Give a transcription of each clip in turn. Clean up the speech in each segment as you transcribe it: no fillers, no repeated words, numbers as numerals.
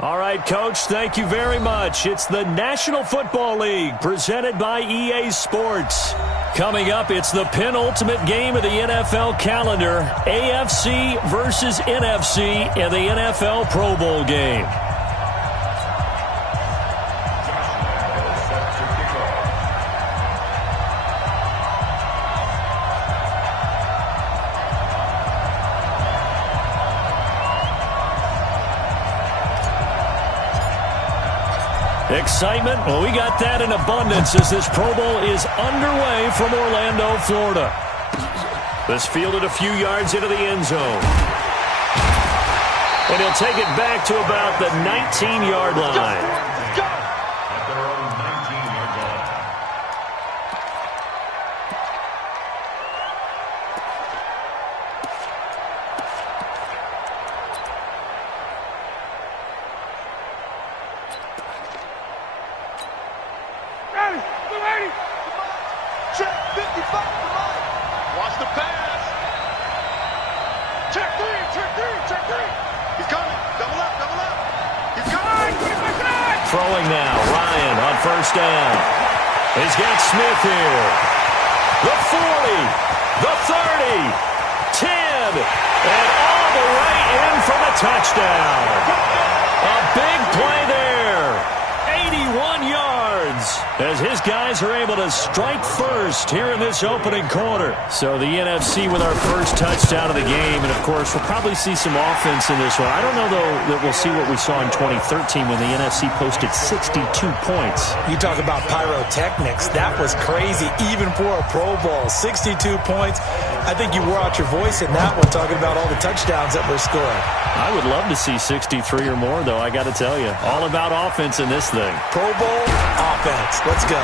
All right, Coach, thank you very much. It's the National Football League presented by EA Sports. Coming up, it's the penultimate game of the NFL calendar, AFC versus NFC in the NFL Pro Bowl game. Excitement? Well, we got that in abundance as this Pro Bowl is underway from Orlando, Florida. This fielded a few yards into the end zone. And he'll take it back to about the 19-yard line. Throwing now, Ryan on first down. He's got Smith here. The 40, the 30, 10, and all the way in for the touchdown. A big play there. 81 yards as his guys are able to strike first here in this opening quarter. So the NFC with our first touchdown of the game, and of course we'll probably see some offense in this one. I don't know though that we'll see what we saw in 2013 when the NFC posted 62 points. You talk about pyrotechnics. That was crazy even for a Pro Bowl. 62 points. I think you wore out your voice in that one talking about all the touchdowns that were scored. I would love to see 63 or more though, I got to tell you. All about offense in this thing. Pro Bowl offense. Let's go.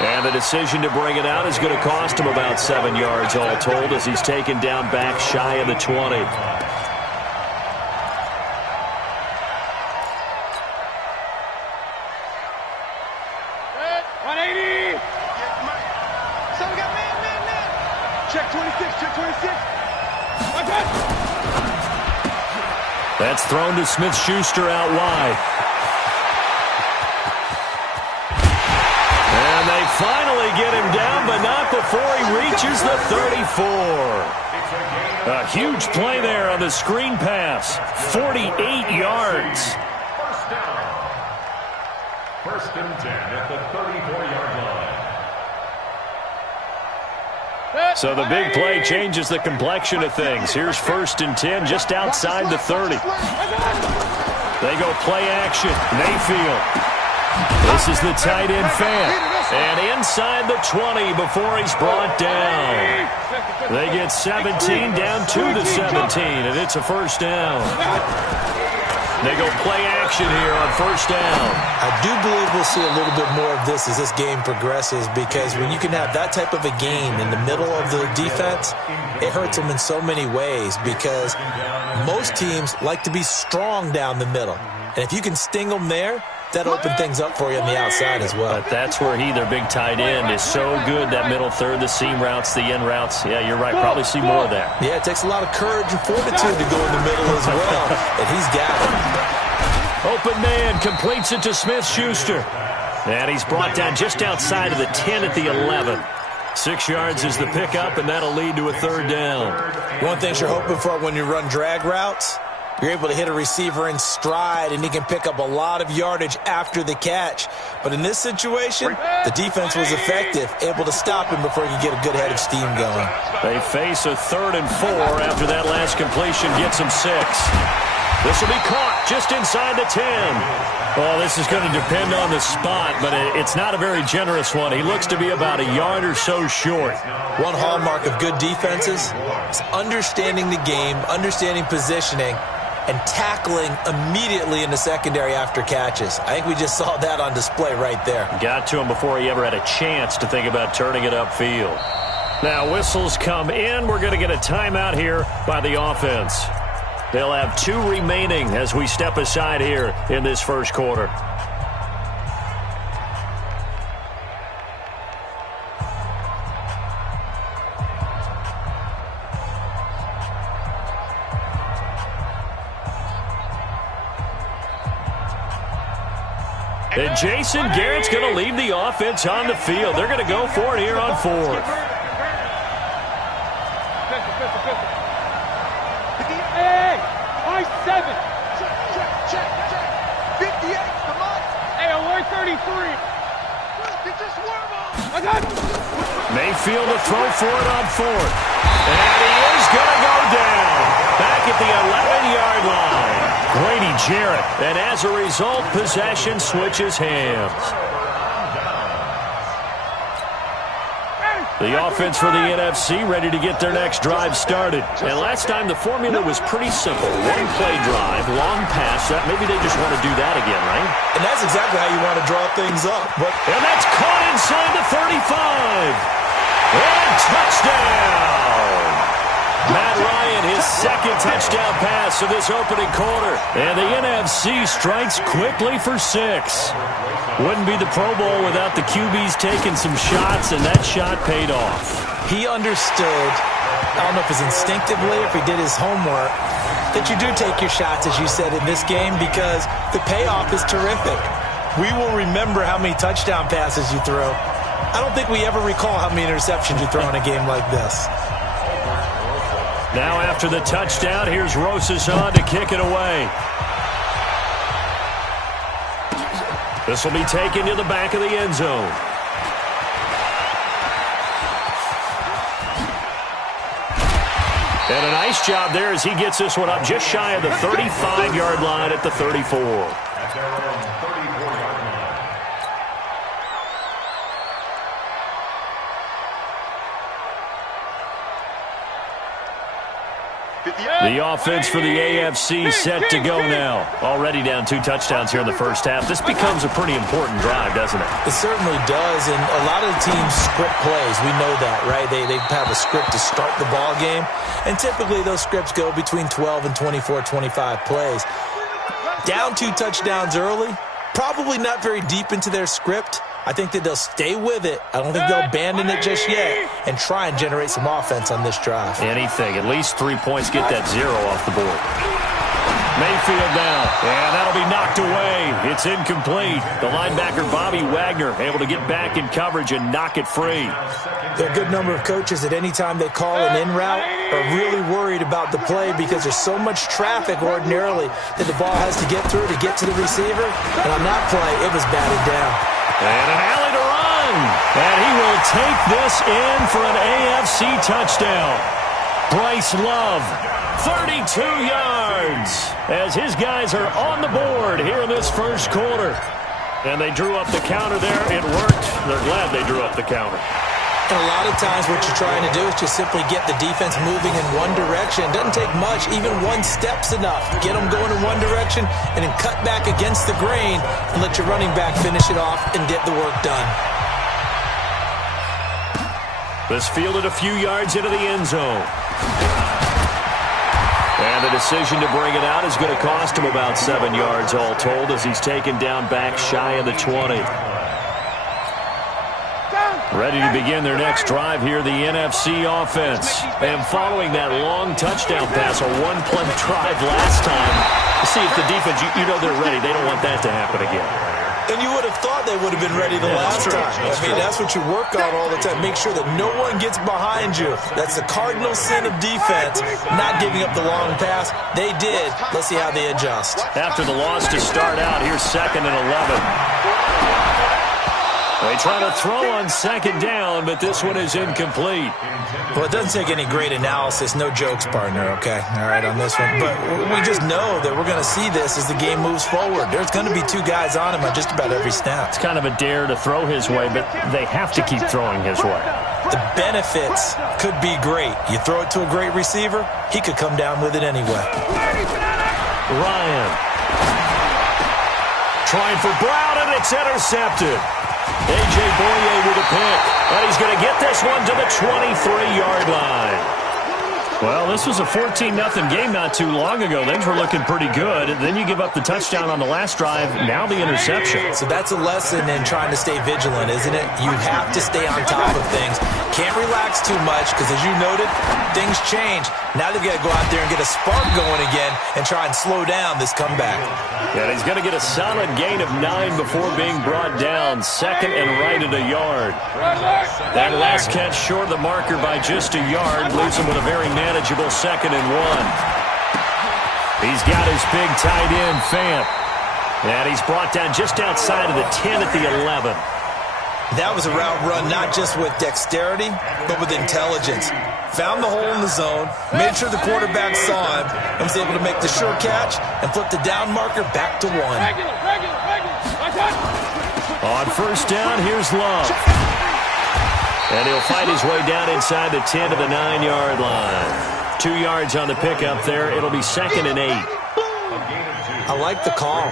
And the decision to bring it out is going to cost him about 7 yards all told as he's taken down back shy of the 20. That's thrown to Smith-Schuster out wide. And they finally get him down, but not before he reaches the 34. A huge play there on the screen pass. 48 yards. First down. First and 10 at the 34-yard line. So the big play changes the complexion of things. Here's first and 10 just outside the 30. They go play action. Mayfield. This is the tight end fan. And inside the 20 before he's brought down. They get 17 down to the 17, and it's a first down. They go play action here on first down. I do believe we'll see a little bit more of this as this game progresses, because when you can have that type of a game in the middle of the defense, it hurts them in so many ways, because most teams like to be strong down the middle. And if you can sting them there, that open things up for you on the outside as well. But that's where their big tight end, is so good, that middle third, the seam routes, the end routes. Yeah, you're right. Probably see more of that. Yeah, it takes a lot of courage and fortitude to go in the middle as well. And he's got it. Open man completes it to Smith-Schuster. And he's brought down just outside of the 10 at the 11. 6 yards is the pickup, and that'll lead to a third down. One thing you're hoping for when you run drag routes, you're able to hit a receiver in stride, and he can pick up a lot of yardage after the catch. But in this situation, the defense was effective, able to stop him before he could get a good head of steam going. They face a 3rd and 4 after that last completion gets him 6. This will be caught just inside the 10. Well, this is going to depend on the spot, but it's not a very generous one. He looks to be about a yard or so short. One hallmark of good defenses is understanding the game, understanding positioning, and tackling immediately in the secondary after catches. I think we just saw that on display right there. Got to him before he ever had a chance to think about turning it upfield. Now whistles come in. We're going to get a timeout here by the offense. They'll have 2 remaining as we step aside here in this first quarter. And Jason Garrett's going to leave the offense on the field. They're going to go for it here on fourth. Hey, high 7. Check. 58, come on. Hey, alert 33. Good, just warm up. I got it. Mayfield to throw for it on fourth. And he is going to go down. Back at the 11-yard line. Grady Jarrett. And as a result, possession switches hands. The offense for the NFC ready to get their next drive started. And last time the formula was pretty simple. One play drive, long pass. Maybe they just want to do that again, right? And that's exactly how you want to draw things up. And that's caught inside the 35. And touchdown! Matt Ryan, his second touchdown pass of this opening quarter. And the NFC strikes quickly for 6. Wouldn't be the Pro Bowl without the QBs taking some shots, and that shot paid off. He understood, I don't know if it's instinctively, if he did his homework, that you do take your shots, as you said, in this game because the payoff is terrific. We will remember how many touchdown passes you throw. I don't think we ever recall how many interceptions you throw in a game like this. Now after the touchdown, here's Rosas on to kick it away. This will be taken to the back of the end zone. And a nice job there as he gets this one up just shy of the 35-yard line at the 34. At their own 34-yard line. The offense for the AFC set to go now. Already down 2 touchdowns here in the first half. This becomes a pretty important drive, doesn't it? It certainly does, and a lot of the teams script plays. We know that, right? They have a script to start the ball game, and typically those scripts go between 12 and 24, 25 plays. Down 2 touchdowns early, probably not very deep into their script. I think that they'll stay with it. I don't think they'll abandon it just yet and try and generate some offense on this drive. Anything. At least 3 points. Get that 0 off the board. Mayfield down. And that'll be knocked away. It's incomplete. The linebacker, Bobby Wagner, able to get back in coverage and knock it free. There are a good number of coaches that any time they call an in route are really worried about the play because there's so much traffic ordinarily that the ball has to get through to get to the receiver. And on that play, it was batted down. And an alley to run. And he will take this in for an AFC touchdown. Bryce Love, 32 yards, as his guys are on the board here in this first quarter. And they drew up the counter there. It worked. They're glad they drew up the counter. And a lot of times what you're trying to do is just simply get the defense moving in one direction. It doesn't take much. Even 1 step's enough. Get them going in one direction and then cut back against the grain and let your running back finish it off and get the work done. This fielded a few yards into the end zone. And the decision to bring it out is going to cost him about 7 yards all told as he's taken down back shy of the 20. Ready to begin their next drive here, the NFC offense. And following that long touchdown pass, a 1-play drive last time, see if the defense, you know they're ready. They don't want that to happen again. And you would have thought they would have been ready the last time. I mean, that's what you work on all the time. Make sure that no one gets behind you. That's the cardinal sin of defense, not giving up the long pass. They did. Let's see how they adjust. After the loss to start out, here's 2nd and 11. They try to throw on 2nd down, but this one is incomplete. Well, it doesn't take any great analysis. No jokes, partner, okay? All right, on this one. But we just know that we're going to see this as the game moves forward. There's going to be 2 guys on him on just about every snap. It's kind of a dare to throw his way, but they have to keep throwing his way. The benefits could be great. You throw it to a great receiver, he could come down with it anyway. Ryan. Trying for Brown, and it's intercepted. A.J. Boye with a pick. And he's going to get this one to the 23-yard line. Well, this was a 14-0 game not too long ago. Things were looking pretty good. Then you give up the touchdown on the last drive. Now the interception. So that's a lesson in trying to stay vigilant, isn't it? You have to stay on top of things. Can't relax too much because, as you noted, things change. Now they've got to go out there and get a spark going again and try and slow down this comeback. And he's going to get a solid gain of 9 before being brought down. Second and right at a yard. That last catch short of the marker by just a yard leaves him with a very manageable 2nd and 1. He's got his big tight end, Fant. And he's brought down just outside of the 10 at the 11. That was a route run not just with dexterity, but with intelligence. Found the hole in the zone, made sure the quarterback saw him, and was able to make the sure catch and flip the down marker back to 1. On first down, here's Love. And he'll fight his way down inside the 10 to the 9-yard line. 2 yards on the pickup there. It'll be 2nd and 8. I like the call.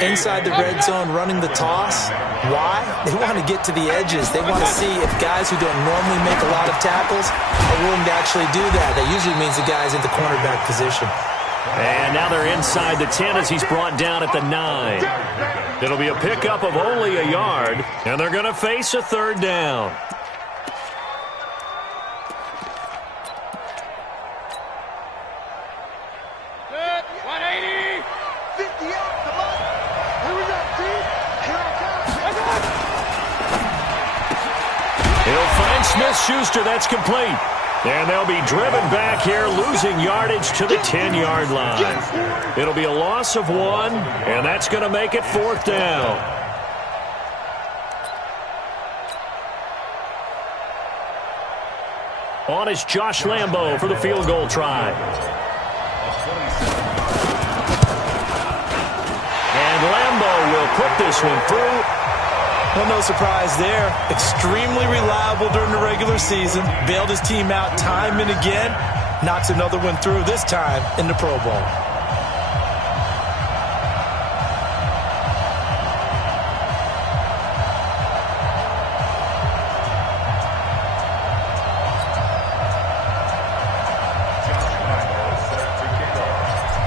Inside the red zone, running the toss. Why? They want to get to the edges. They want to see if guys who don't normally make a lot of tackles are willing to actually do that. That usually means the guy's in the cornerback position. And now they're inside the 10 as he's brought down at the 9. It'll be a pickup of only a yard, and they're going to face a 3rd down. Smith-Schuster, that's complete. And they'll be driven back here, losing yardage to the 10-yard line. It'll be a loss of 1, and that's going to make it 4th down. On is Josh Lambo for the field goal try. And Lambo will put this one through. Well, no surprise there. Extremely reliable during the regular season. Bailed his team out time and again. Knocks another one through, this time in the Pro Bowl.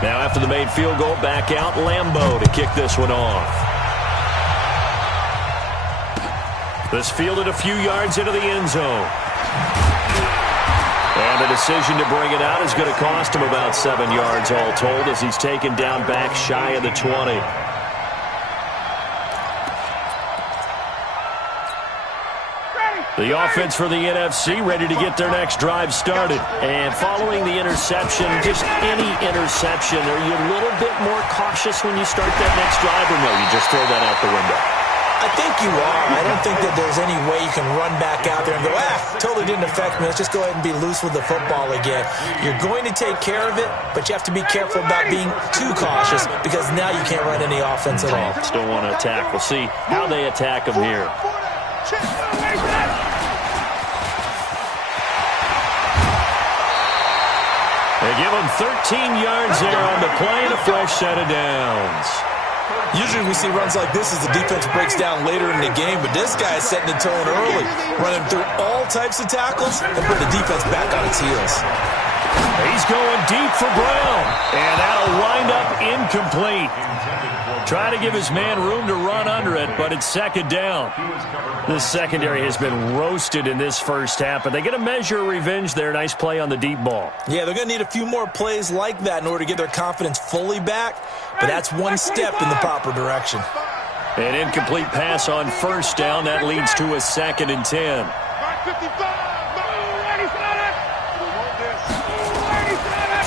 Now after the made field goal, back out Lambo to kick this one off. This fielded a few yards into the end zone. And the decision to bring it out is going to cost him about 7 yards all told as he's taken down back shy of the 20. The offense for the NFC ready to get their next drive started. And following the interception, just any interception, are you a little bit more cautious when you start that next drive, or no, you just throw that out the window? I think you are. I don't think that there's any way you can run back out there and go, totally didn't affect me. Let's just go ahead and be loose with the football again. You're going to take care of it, but you have to be careful about being too cautious because now you can't run any offense at all. Still want to attack. We'll see how they attack him here. They give him 13 yards there on the play and a fresh set of downs. Usually we see runs like this as the defense breaks down later in the game, but this guy is setting the tone early, running through all types of tackles and putting the defense back on its heels. He's going deep for Brown, and that'll wind up incomplete. Try to give his man room to run under it, but it's 2nd down. This secondary has been roasted in this first half, but they get a measure of revenge there. Nice play on the deep ball. Yeah, they're going to need a few more plays like that in order to get their confidence fully back, but that's one step in the proper direction. An incomplete pass on first down. That leads to a 2nd and 10.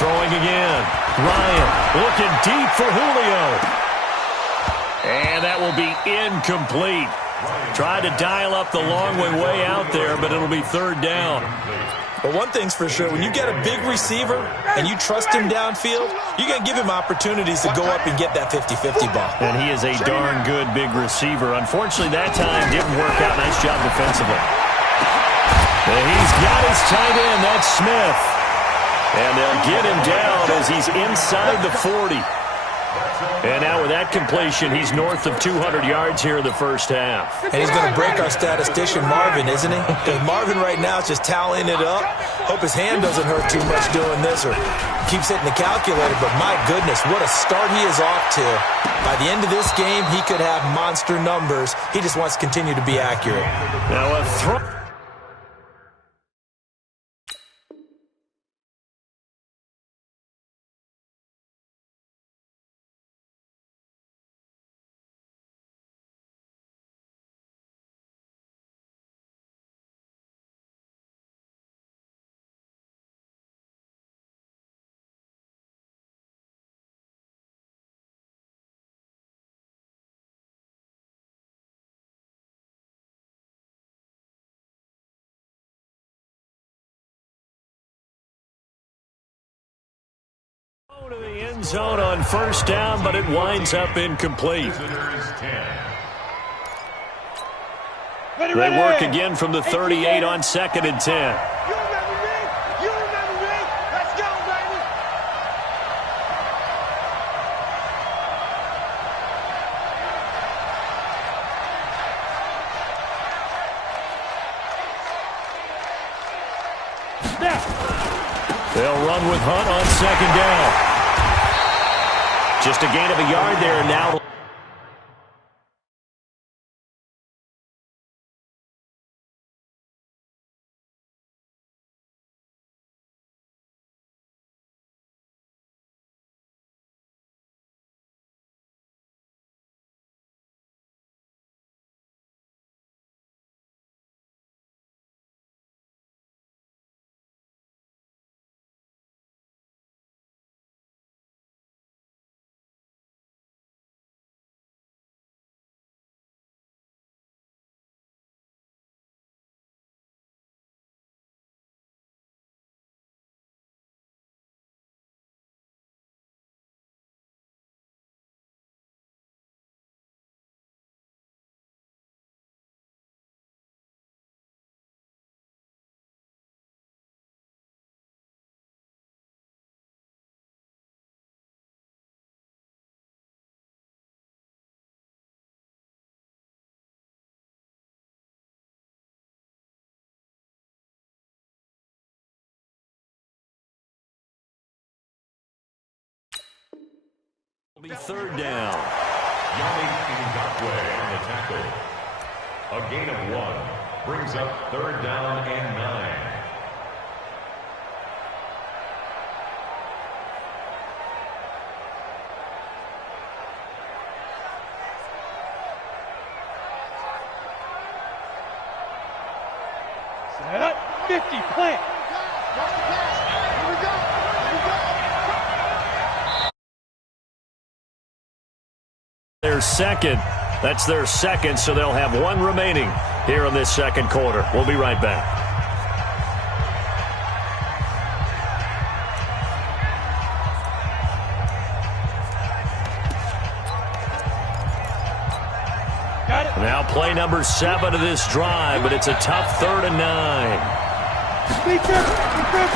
Throwing again. Ryan looking deep for Julio. And that will be incomplete. Tried to dial up the long way out there, but it'll be 3rd down. But one thing's for sure, when you get a big receiver and you trust him downfield, you're going to give him opportunities to go up and get that 50-50 ball. And he is a darn good big receiver. Unfortunately, that time didn't work out. Nice job defensively. And he's got his tight end. That's Smith. And they'll get him down as he's inside the 40. And now with that completion, he's north of 200 yards here in the first half. And he's going to break our statistician Marvin, isn't he? Because Marvin right now is just tallying it up. Hope his hand doesn't hurt too much doing this or keeps hitting the calculator. But my goodness, what a start he is off to. By the end of this game, he could have monster numbers. He just wants to continue to be accurate. Now a throw. To the end zone on first down, but it winds up incomplete. They work again from the 38 on 2nd and 10. You remember me? You remember me? Let's go, baby! They'll run with Hunt on 2nd down. Just a gain of a yard there now. It'll be 3rd down. Yannick Ngakoue on the tackle. A gain of 1 brings up 3rd down and 9. Set up, 50, plant. Here we go. Their second. That's their second, so they'll have 1 remaining here in this 2nd quarter. We'll be right back. Got it. Now play number 7 of this drive, but it's a tough 3rd and 9.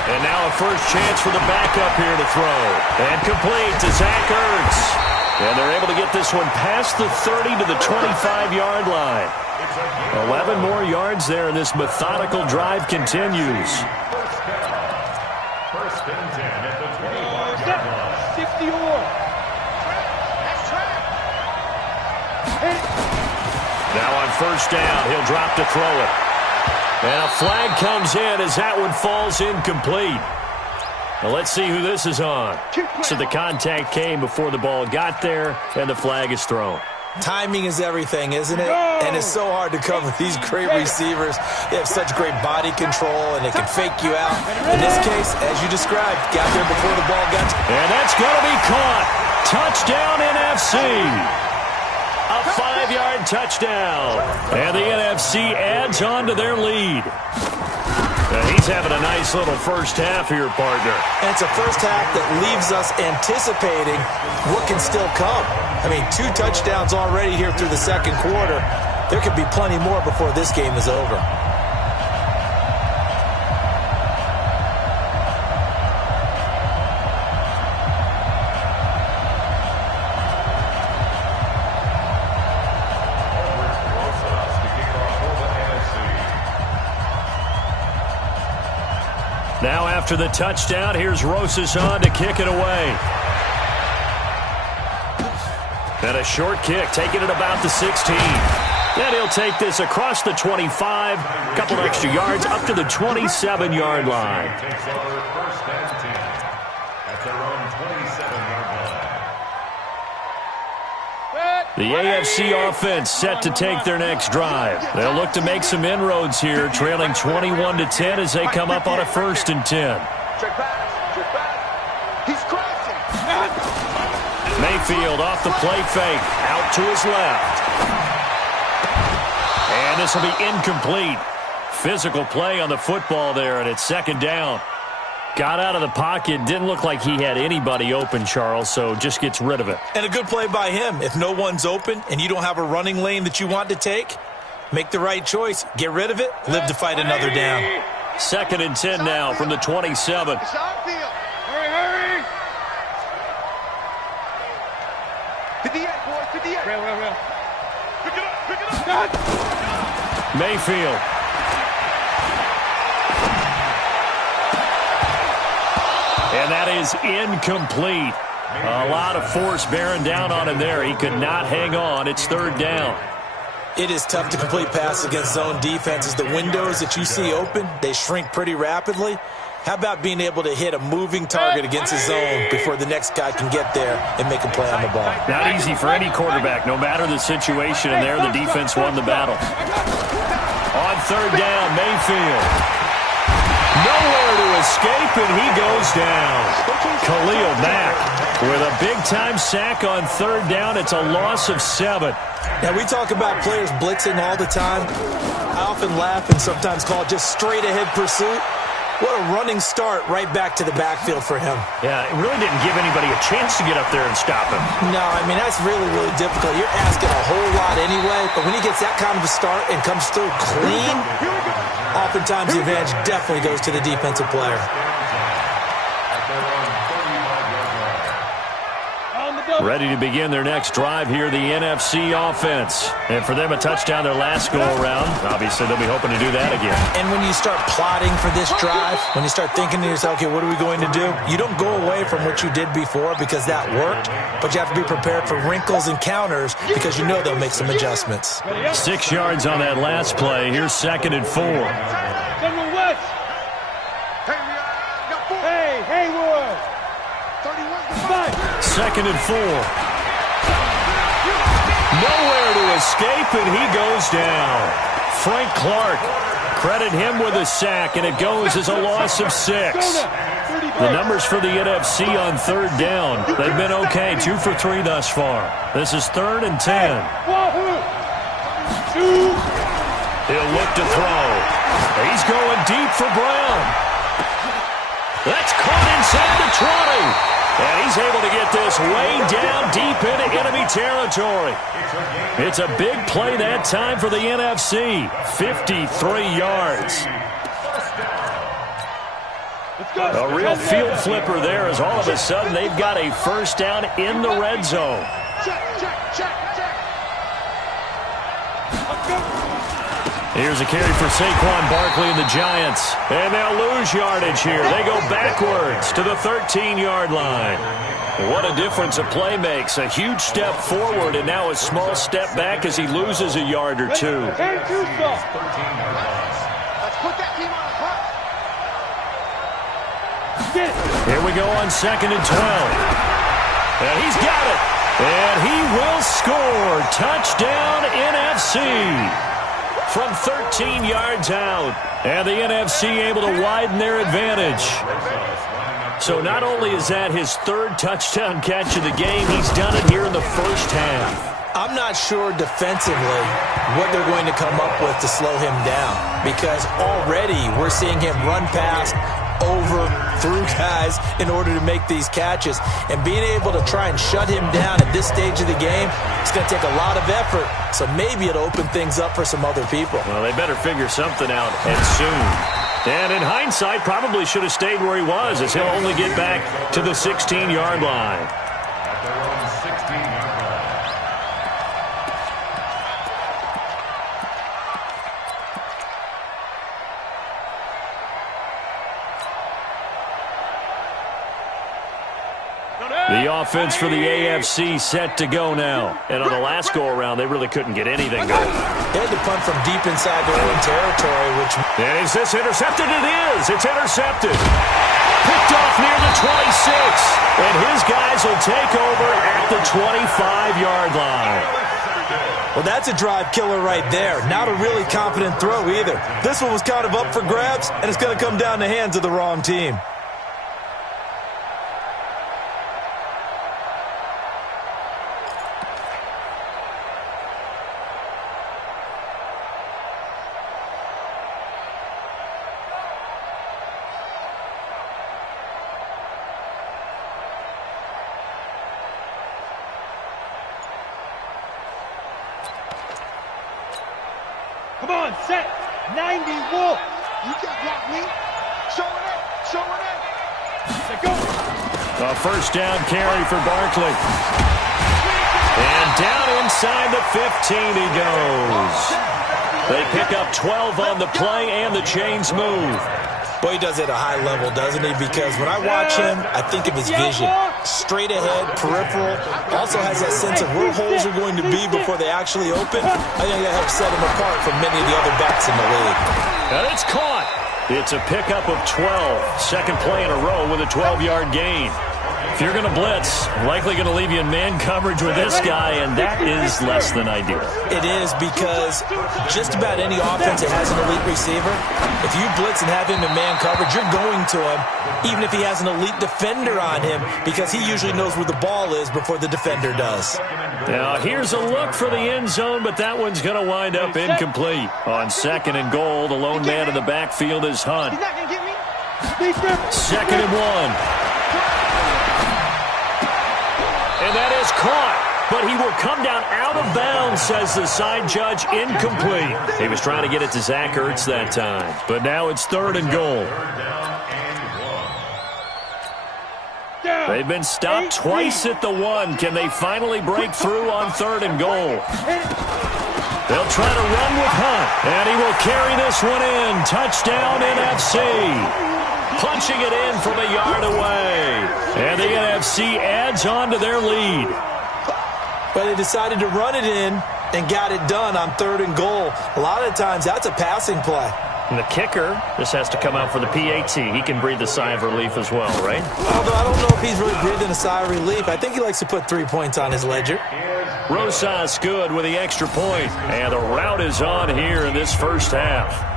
And now a first chance for the backup here to throw. And complete to Zach Ertz. And they're able to get this one past the 30 to the 25-yard line. 11 more yards there, and this methodical drive continues. First and 10 at the 25-yard line. 60 or. Now on first down, he'll drop to throw it. And a flag comes in as that one falls incomplete. Now let's see who this is on. So the contact came before the ball got there, and the flag is thrown. Timing is everything, isn't it? And it's so hard to cover these great receivers. They have such great body control, and they can fake you out. In this case, as you described, got there before the ball got to. And that's going to be caught. Touchdown, NFC. A 5-yard touchdown. And the NFC adds on to their lead. He's having a nice little first half here, partner. And it's a first half that leaves us anticipating what can still come. I mean, 2 touchdowns already here through the 2nd quarter. There could be plenty more before this game is over. Now after the touchdown, here's Rosas on to kick it away. And a short kick, taking it about the 16. Then he'll take this across the 25, a couple extra yards, up to the 27-yard line. Takes over first and 10 at their own 27-yard line. The AFC offense set to take their next drive. They'll look to make some inroads here, trailing 21-10 as they come up on a 1st and 10. Check back. He's crashing. Mayfield off the play fake, out to his left. And this will be incomplete. Physical play on the football there, and it's 2nd down. Got out of the pocket, didn't look like he had anybody open, Charles, so just gets rid of it. And a good play by him. If no one's open and you don't have a running lane that you want to take, make the right choice. Get rid of it, live to fight another down. 2nd and 10 now from the 27. Hurry. 58, boys, 58. Real. Pick it up. Mayfield. And that is incomplete. A lot of force bearing down on him there. He could not hang on. It's 3rd down. It is tough to complete passes against zone defenses. The windows that you see open, they shrink pretty rapidly. How about being able to hit a moving target against his zone before the next guy can get there and make a play on the ball? Not easy for any quarterback, no matter the situation, and there the defense won the battle. On 3rd down, Mayfield. Nowhere to escape, and he goes down. Khalil Mack with a big-time sack on 3rd down. It's a loss of 7. Now, we talk about players blitzing all the time. I often laugh and sometimes call it just straight-ahead pursuit. What a running start right back to the backfield for him. Yeah, it really didn't give anybody a chance to get up there and stop him. No, I mean, that's really, really difficult. You're asking a whole lot anyway, but when he gets that kind of a start and comes through clean, oftentimes the advantage definitely goes to the defensive player. Ready to begin their next drive here, the NFC offense. And for them, a touchdown their last go-around. Obviously, they'll be hoping to do that again. And when you start plotting for this drive, when you start thinking to yourself, okay, what are we going to do? You don't go away from what you did before because that worked, but you have to be prepared for wrinkles and counters because you know they'll make some adjustments. 6 yards on that last play. Here's 2nd and 4. Hey, Haywood. 2nd and 4. Nowhere to escape, and he goes down. Frank Clark, credit him with a sack, and it goes as a loss of 6. The numbers for the NFC on 3rd down, they've been okay, 2 for 3 thus far. This is 3rd and 10. He'll look to throw. He's going deep for Brown. That's caught inside the 20. And he's able to get this way down deep into enemy territory. It's a big play that time for the NFC. 53 yards. A real field flipper there as all of a sudden they've got a 1st down in the red zone. Here's a carry for Saquon Barkley and the Giants. And they'll lose yardage here. They go backwards to the 13-yard line. What a difference a play makes. A huge step forward and now a small step back as he loses a yard or 2. Let's put that team on a Here we go on 2nd and 12. And he's got it. And he will score. Touchdown NFC. From 13 yards out. And the NFC able to widen their advantage. So not only is that his 3rd touchdown catch of the game, he's done it here in the 1st half. I'm not sure defensively what they're going to come up with to slow him down because already we're seeing him run past, over, through guys in order to make these catches. And being able to try and shut him down at this stage of the game, it's going to take a lot of effort. So maybe it'll open things up for some other people. Well, they better figure something out, and soon. And in hindsight, probably should have stayed where he was as he'll only get back to the 16-yard line. At their own 16-yard line. The offense for the AFC set to go now. And on the last go-around, they really couldn't get anything going. They had to punt from deep inside their own territory, which... And is this intercepted? It is. It's intercepted. Picked off near the 26. And his guys will take over at the 25-yard line. Well, that's a drive killer right there. Not a really confident throw either. This one was kind of up for grabs, and it's going to come down the hands of the wrong team. Come on, set. 90 Wolf. You got me. Show it up. Show it up. Let's go. A first down carry for Barkley. And down inside the 15 he goes. They pick up 12 on the play, and the chains move. Boy, he does it at a high level, doesn't he? Because when I watch him, I think of his vision. Straight ahead, peripheral. Also has that sense of where holes are going to be before they actually open. I think that helps set him apart from many of the other backs in the league. And it's caught. It's a pickup of 12. Second play in a row with a 12-yard gain. If you're going to blitz, likely going to leave you in man coverage with this guy, and that is less than ideal. It is, because just about any offense that has an elite receiver, if you blitz and have him in man coverage, you're going to him, even if he has an elite defender on him, because he usually knows where the ball is before the defender does. Now, here's a look for the end zone, but that one's going to wind up incomplete. On second and goal, the lone man in the backfield is Hunt. Second and one. And that is caught, but he will come down out of bounds, says the side judge. Incomplete. He was trying to get it to Zach Ertz that time, but now it's third and goal. They've been stopped twice at the one. Can they finally break through on third and goal? They'll try to run with Hunt, and he will carry this one in. Touchdown, NFC. Punching it in from a yard away. And the NFC adds on to their lead. But they decided to run it in and got it done on third and goal. A lot of times that's a passing play. And the kicker, this has to come out for the PAT. He can breathe a sigh of relief as well, right? Although I don't know if he's really breathing a sigh of relief. I think he likes to put 3 points on his ledger. Rosas good with the extra point. And the route is on here in this first half.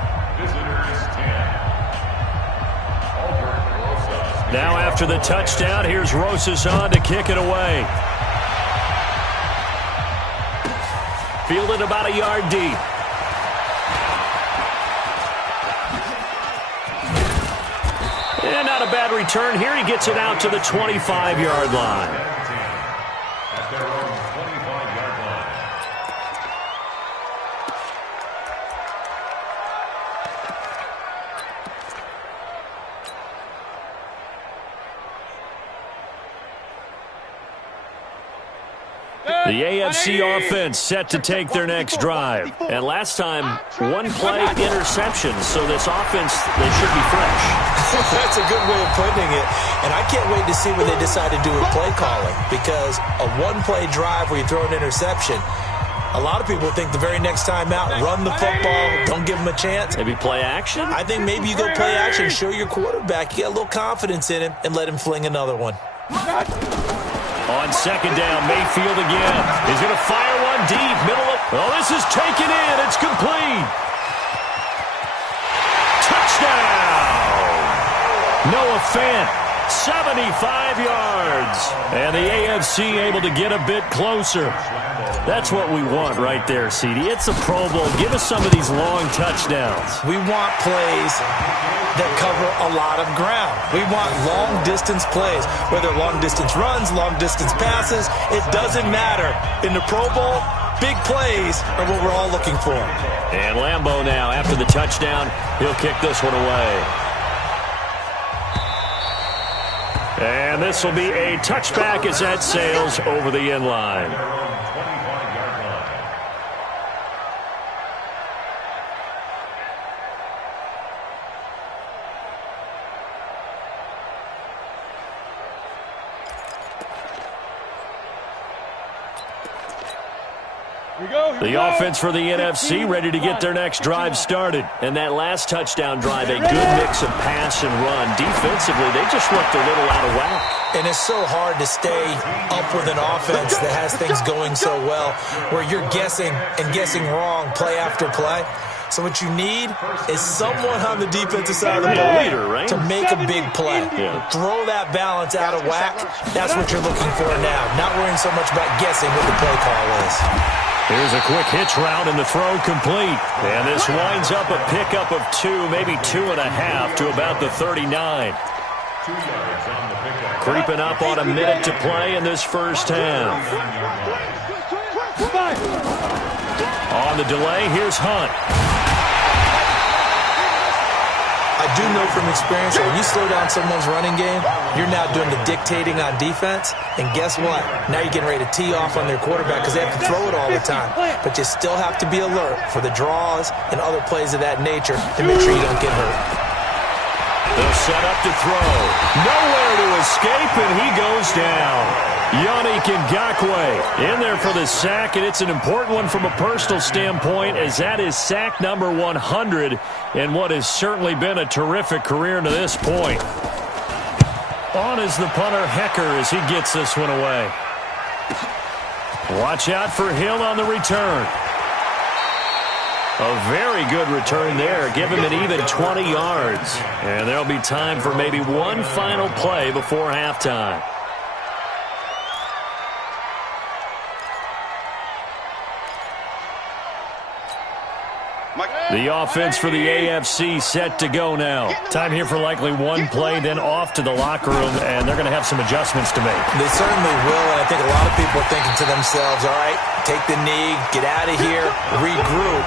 Now after the touchdown, here's Rosas on to kick it away. Fielded about a yard deep. And not a bad return here. He gets it out to the 25-yard line. The AFC offense set to take their next drive. And last time, one-play interceptions, so this offense, they should be fresh. That's a good way of putting it. And I can't wait to see what they decide to do with play calling, because a one-play drive where you throw an interception, a lot of people think the very next time out, run the football, don't give them a chance. Maybe play action? I think maybe you go play action, show your quarterback, you get a little confidence in him, and let him fling another one. On second down, Mayfield again. He's going to fire one deep, middle of... Oh, this is taken in. It's complete. Touchdown! Noah Fant, 75 yards. And the AFC able to get a bit closer. That's what we want right there, CD. It's a Pro Bowl. Give us some of these long touchdowns. We want plays that cover a lot of ground. We want long-distance plays, whether long-distance runs, long-distance passes. It doesn't matter. In the Pro Bowl, big plays are what we're all looking for. And Lambeau now, after the touchdown, he'll kick this one away. And this will be a touchback as that sails over the end line. The offense for the NFC ready to get their next drive started. And that last touchdown drive, a good mix of pass and run. Defensively, they just looked a little out of whack. And it's so hard to stay up with an offense that has things going so well, where you're guessing and guessing wrong play after play. So what you need is someone on the defensive side of the ball to make a big play. Throw that balance out of whack. That's what you're looking for now. Not worrying so much about guessing what the play call is. Here's a quick hitch route and the throw complete. And this winds up a pickup of 2, maybe 2.5 to about the 39. 2 yards on the pickup. Creeping up on a minute to play in this first half. On the delay, here's Hunt. I do know from experience that when you slow down someone's running game, you're now doing the dictating on defense. And guess what? Now you're getting ready to tee off on their quarterback because they have to throw it all the time. But you still have to be alert for the draws and other plays of that nature to make sure you don't get hurt. They'll set up to throw. Nowhere to escape, and he goes down. Yannick Ngakoue in there for the sack, and it's an important one from a personal standpoint, as that is sack number 100 in what has certainly been a terrific career to this point. On is the punter, Hecker, as he gets this one away. Watch out for Hill on the return. A very good return there. Give him an even 20 yards. And there'll be time for maybe one final play before halftime. The offense for the AFC set to go now. Time here for likely one play, then off to the locker room, and they're going to have some adjustments to make. They certainly will, and I think a lot of people are thinking to themselves, all right, take the knee, get out of here, regroup.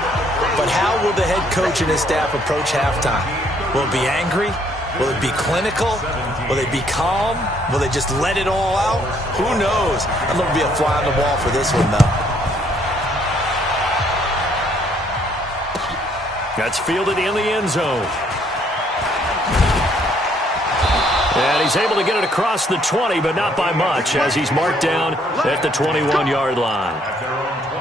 But how will the head coach and his staff approach halftime? Will it be angry? Will it be clinical? Will they be calm? Will they just let it all out? Who knows? I'd love to be a fly on the wall for this one, though. That's fielded in the end zone. And he's able to get it across the 20, but not by much, as he's marked down at the 21-yard line. At their own 21-yard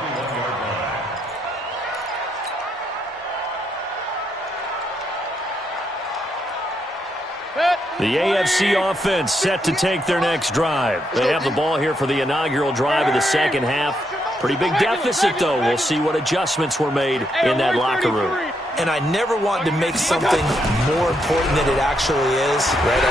line. The AFC offense set to take their next drive. They have the ball here for the inaugural drive of the second half. Pretty big deficit, though. We'll see what adjustments were made in that locker room. And I never want to make something more important than it actually is. Right?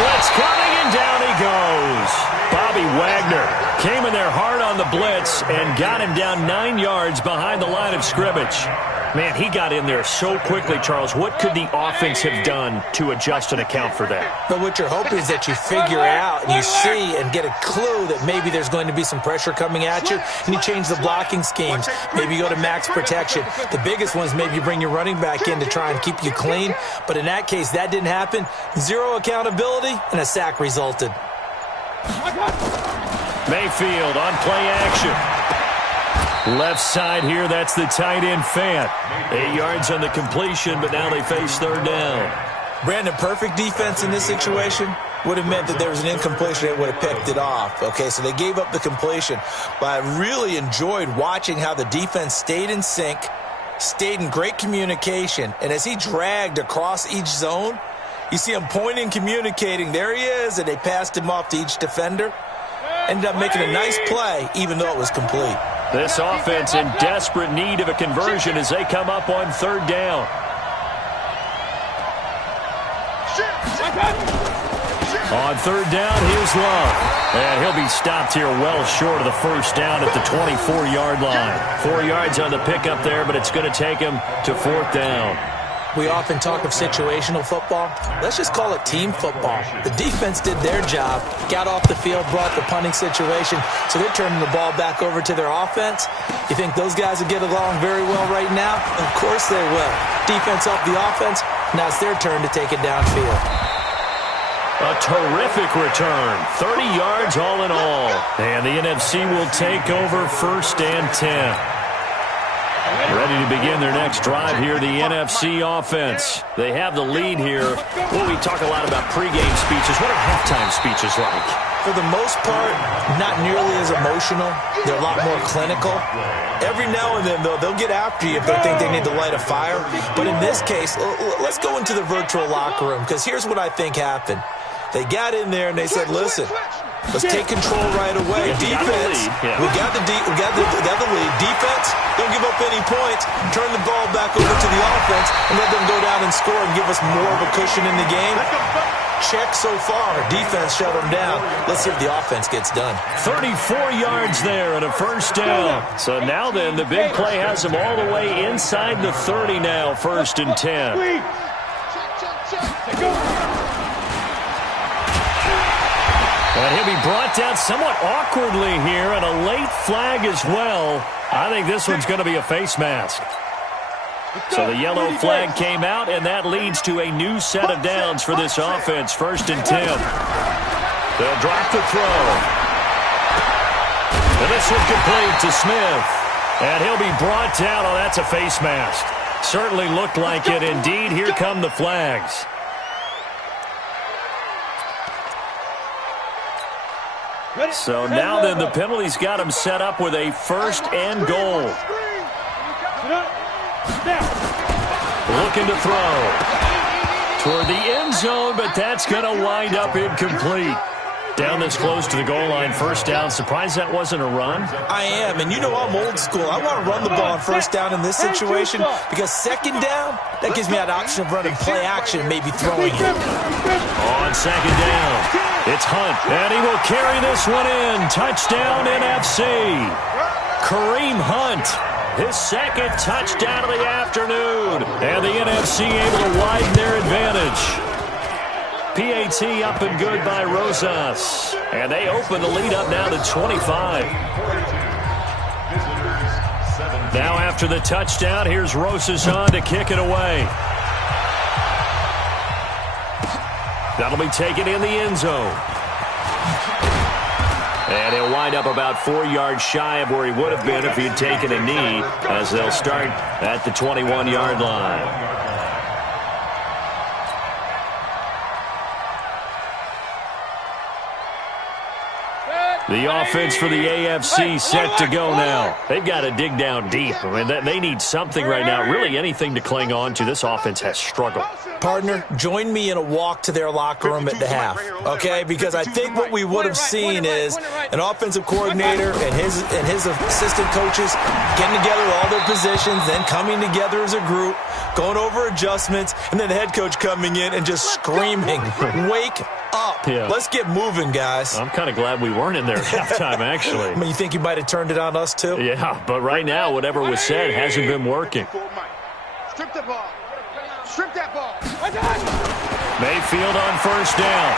Blitz coming, and down he goes. Bobby Wagner came in there hard on the blitz and got him down 9 yards behind the line of scrimmage. Man, he got in there so quickly, Charles. What could the offense have done to adjust and account for that? But what you're hoping is that you figure out and you see and get a clue that maybe there's going to be some pressure coming at you, and you change the blocking schemes. Maybe you go to max protection. The biggest one is maybe you bring your running back in to try and keep you clean. But in that case, that didn't happen. Zero accountability, and a sack resulted. Mayfield on play action. Left side here, that's the tight end Fant. 8 yards on the completion, but now they face third down. Brandon, perfect defense in this situation would have meant that there was an incompletion that would have picked it off. Okay, so they gave up the completion. But I really enjoyed watching how the defense stayed in sync, stayed in great communication, and as he dragged across each zone, you see him pointing, communicating. There he is, and they passed him off to each defender. Ended up making a nice play, even though it was complete. This offense in desperate need of a conversion as they come up on third down. On third down, here's Love. And he'll be stopped here well short of the first down at the 24-yard line. 4 yards on the pickup there, but it's going to take him to fourth down. We often talk of situational football. Let's just call it team football. The defense did their job, got off the field, brought the punting situation, so they're turning the ball back over to their offense. You think those guys will get along very well right now? Of course they will. Defense helped the offense. Now it's their turn to take it downfield. A terrific return. 30 yards all in all. And the NFC will take over first and 10. Ready to begin their next drive here, the NFC offense. They have the lead here. Well, we talk a lot about pregame speeches. What are halftime speeches like? For the most part, not nearly as emotional. They're a lot more clinical. Every now and then, though, they'll get after you if they think they need to light a fire. But in this case, let's go into the virtual locker room, because here's what I think happened. They got in there and they said, listen, let's take control right away. Defense, we got the lead. Defense, don't give up any points. Turn the ball back over to the offense and let them go down and score and give us more of a cushion in the game. Check so far. Defense shut them down. Let's see if the offense gets done. 34 yards there and a first down. So now then, the big play has them all the way inside the 30 now, 1st and 10. And he'll be brought down somewhat awkwardly here, and a late flag as well. I think this one's going to be a face mask. So the yellow flag came out, and that leads to a new set of downs for this offense, 1st and 10. They'll drop the throw. And this one complete to Smith. And he'll be brought down. Oh, that's a face mask. Certainly looked like it. Indeed, here come the flags. So now then, the penalty's got him set up with a 1st and goal. Looking to throw toward the end zone, but that's going to wind up incomplete. Down this close to the goal line, 1st down. Surprised that wasn't a run? I am, and you know I'm old school. I want to run the ball on 1st down in this situation because 2nd down, that gives me that option of running play action and maybe throwing it. On 2nd down, it's Hunt, and he will carry this one in. Touchdown, NFC. Kareem Hunt. His 2nd touchdown of the afternoon. And the NFC able to widen their advantage. PAT up and good by Rosas. And they open the lead up now to 25. Now after the touchdown, here's Rosas on to kick it away. That'll be taken in the end zone. And he'll wind up about 4 yards shy of where he would have been if he'd taken a knee, as they'll start at the 21-yard line. The offense for the AFC set to go now. They've got to dig down deep. I mean, they need something right now, really anything to cling on to. This offense has struggled. Partner, join me in a walk to their locker room at the half, okay? Because I think what we would have seen is an offensive coordinator and his assistant coaches getting together all their positions, then coming together as a group, going over adjustments, and then the head coach coming in and just screaming, wake up. Yeah. Let's get moving, guys. I'm kind of glad we weren't in there at halftime, actually. I mean, you think you might have turned it on us, too? Yeah, but right now, whatever was said hasn't been working. Strip the ball. Strip that ball. Mayfield on 1st down.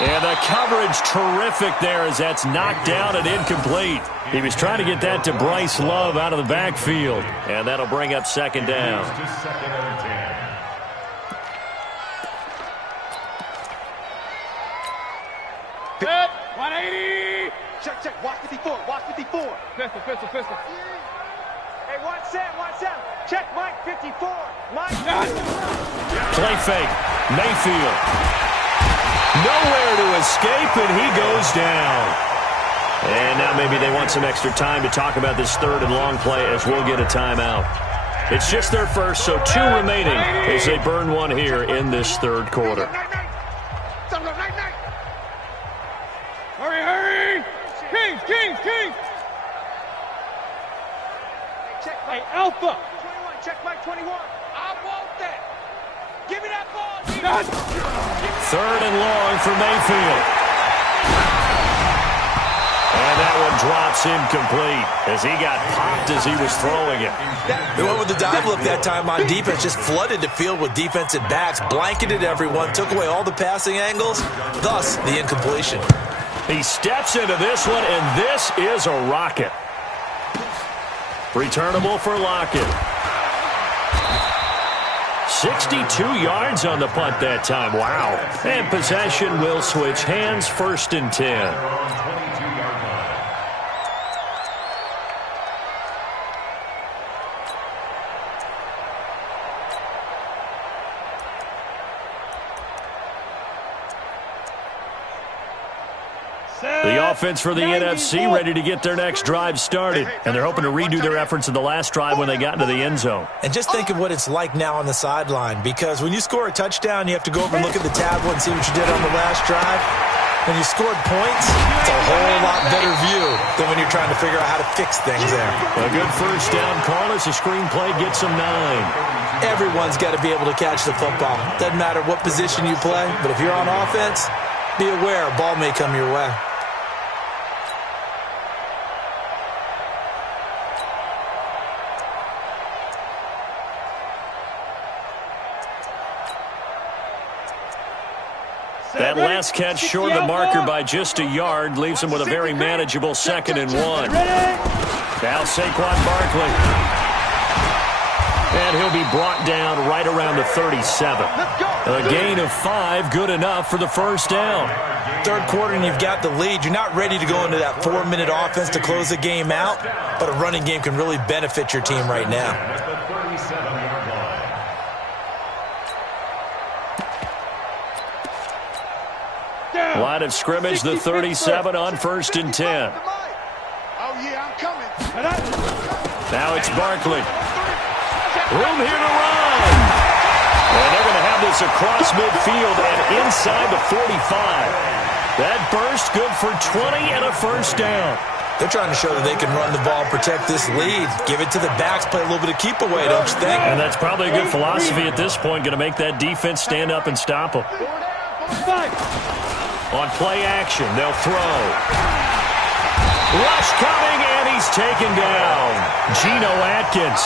And the coverage terrific there as that's knocked down and incomplete. He was trying to get that to Bryce Love out of the backfield. And that'll bring up 2nd down. Set, 180. Check. Watch 54. Watch 54. Pistol. Hey, one set. Check Mike 54. Mike. Play fake. Mayfield. Nowhere to escape, and he goes down. And now maybe they want some extra time to talk about this 3rd and long play as we'll get a timeout. It's just their first, so 2 remaining as they burn one here in this 3rd quarter. Hurry. Kings. Hey, Alpha. 21. Check Mike 21. I want that. Give me that ball. 3rd and long for Mayfield. And that one drops incomplete as he got popped as he was throwing it. They went with the dive look that time on defense, just flooded the field with defensive backs, blanketed everyone, took away all the passing angles, thus the incompletion. He steps into this one, and this is a rocket. Returnable for Lockett. 62 yards on the punt that time. Wow. And possession will switch hands, 1st and 10. offense for the NFC, ready to get their next drive started. And they're hoping to redo their efforts in the last drive when they got into the end zone. And just think of what it's like now on the sideline, because when you score a touchdown, you have to go over and look at the tablet and see what you did on the last drive. When you scored points, it's a whole lot better view than when you're trying to figure out how to fix things there. A good first down call as the screenplay gets them 9. Everyone's got to be able to catch the football. Doesn't matter what position you play, but if you're on offense, be aware a ball may come your way. That last catch short of the marker by just a yard leaves him with a very manageable 2nd and 1. Now Saquon Barkley. And he'll be brought down right around the 37. A gain of 5, good enough for the first down. Third quarter and you've got the lead. You're not ready to go into that 4-minute offense to close the game out, but a running game can really benefit your team right now. Line of scrimmage, the 37 on 1st and 10. Oh, yeah, I'm coming. Now it's Barkley. Room here to run. And they're going to have this across midfield and inside the 45. That burst good for 20 and a first down. They're trying to show that they can run the ball, protect this lead, give it to the backs, play a little bit of keep away, don't you think? And that's probably a good philosophy at this point, going to make that defense stand up and stop them. On play action, they'll throw. Rush coming, and he's taken down. Geno Atkins